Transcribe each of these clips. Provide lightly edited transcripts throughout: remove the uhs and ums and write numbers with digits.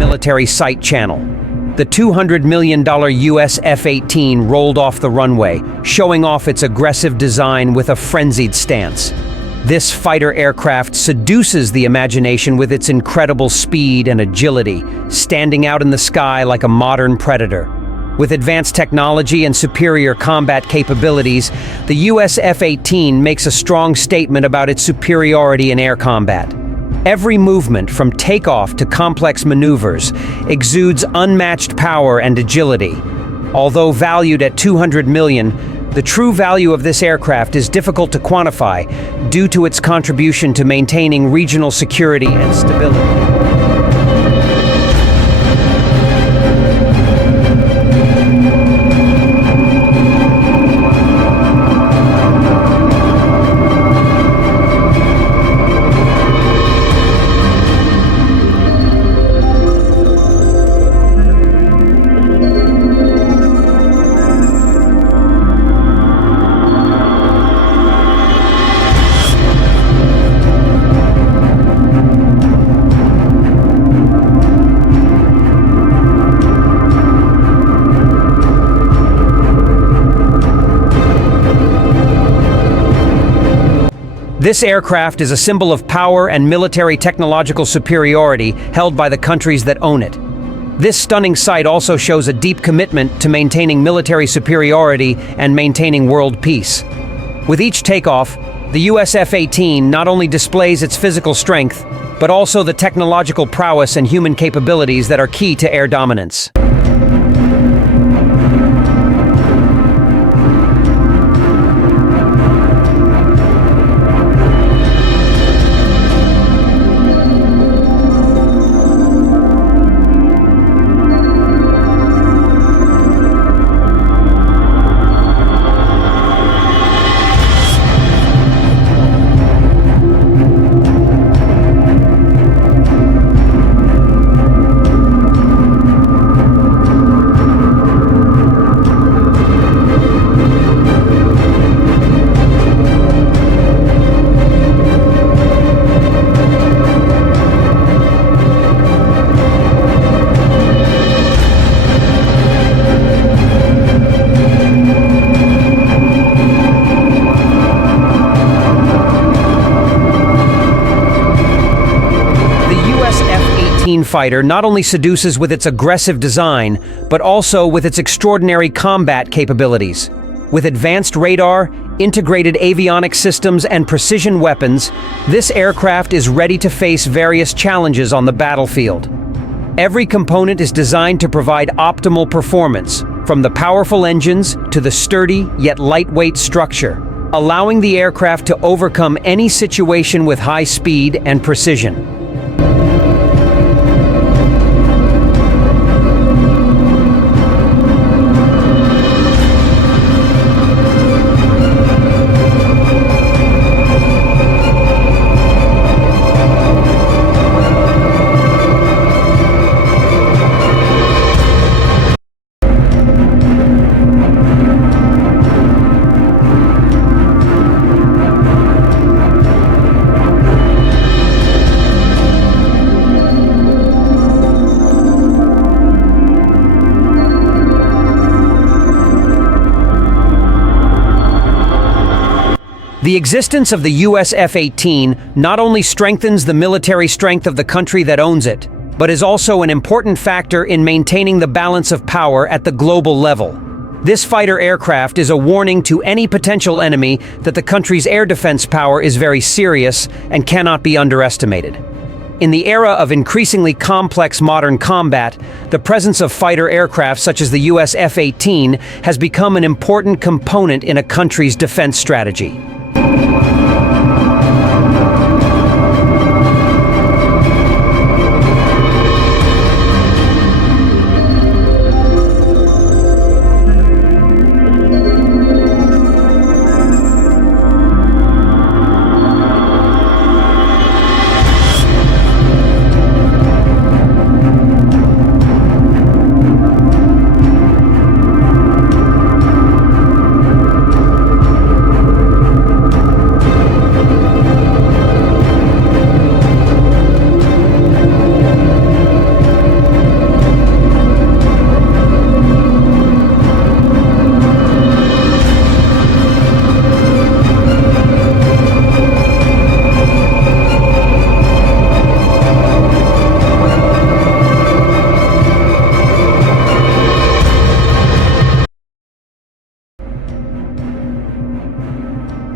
military sight channel. The $200 million US F-18 rolled off the runway, showing off its aggressive design with a frenzied stance. This fighter aircraft seduces the imagination with its incredible speed and agility, standing out in the sky like a modern predator. With advanced technology and superior combat capabilities, the US F-18 makes a strong statement about its superiority in air combat. Every movement, from takeoff to complex maneuvers, exudes unmatched power and agility. Although valued at $200 million, the true value of this aircraft is difficult to quantify due to its contribution to maintaining regional security and stability. This aircraft is a symbol of power and military technological superiority held by the countries that own it. This stunning sight also shows a deep commitment to maintaining military superiority and maintaining world peace. With each takeoff, the US F-18 not only displays its physical strength, but also the technological prowess and human capabilities that are key to air dominance. Fighter not only seduces with its aggressive design, but also with its extraordinary combat capabilities. With advanced radar, integrated avionics systems, and precision weapons, this aircraft is ready to face various challenges on the battlefield. Every component is designed to provide optimal performance, from the powerful engines to the sturdy yet lightweight structure, allowing the aircraft to overcome any situation with high speed and precision. The existence of the US F-18 not only strengthens the military strength of the country that owns it, but is also an important factor in maintaining the balance of power at the global level. This fighter aircraft is a warning to any potential enemy that the country's air defense power is very serious and cannot be underestimated. In the era of increasingly complex modern combat, the presence of fighter aircraft such as the US F-18 has become an important component in a country's defense strategy.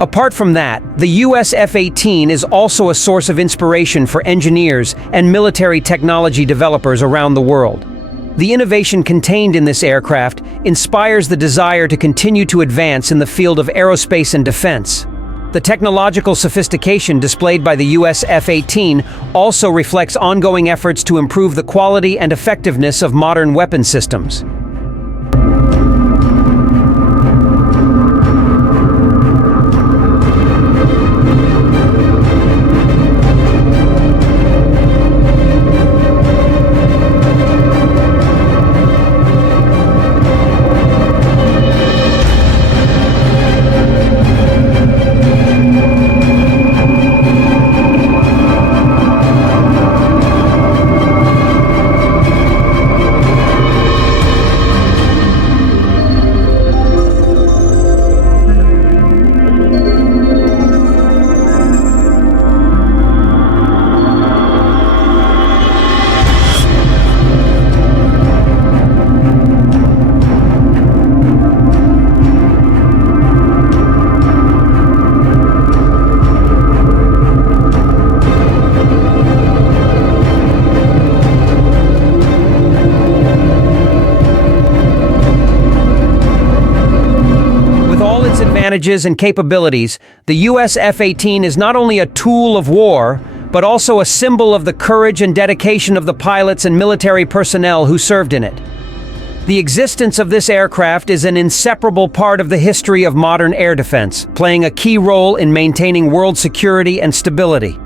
Apart from that, the US F-18 is also a source of inspiration for engineers and military technology developers around the world. The innovation contained in this aircraft inspires the desire to continue to advance in the field of aerospace and defense. The technological sophistication displayed by the US F-18 also reflects ongoing efforts to improve the quality and effectiveness of modern weapon systems. Advantages and capabilities, the US F-18 is not only a tool of war, but also a symbol of the courage and dedication of the pilots and military personnel who served in it. The existence of this aircraft is an inseparable part of the history of modern air defense, playing a key role in maintaining world security and stability.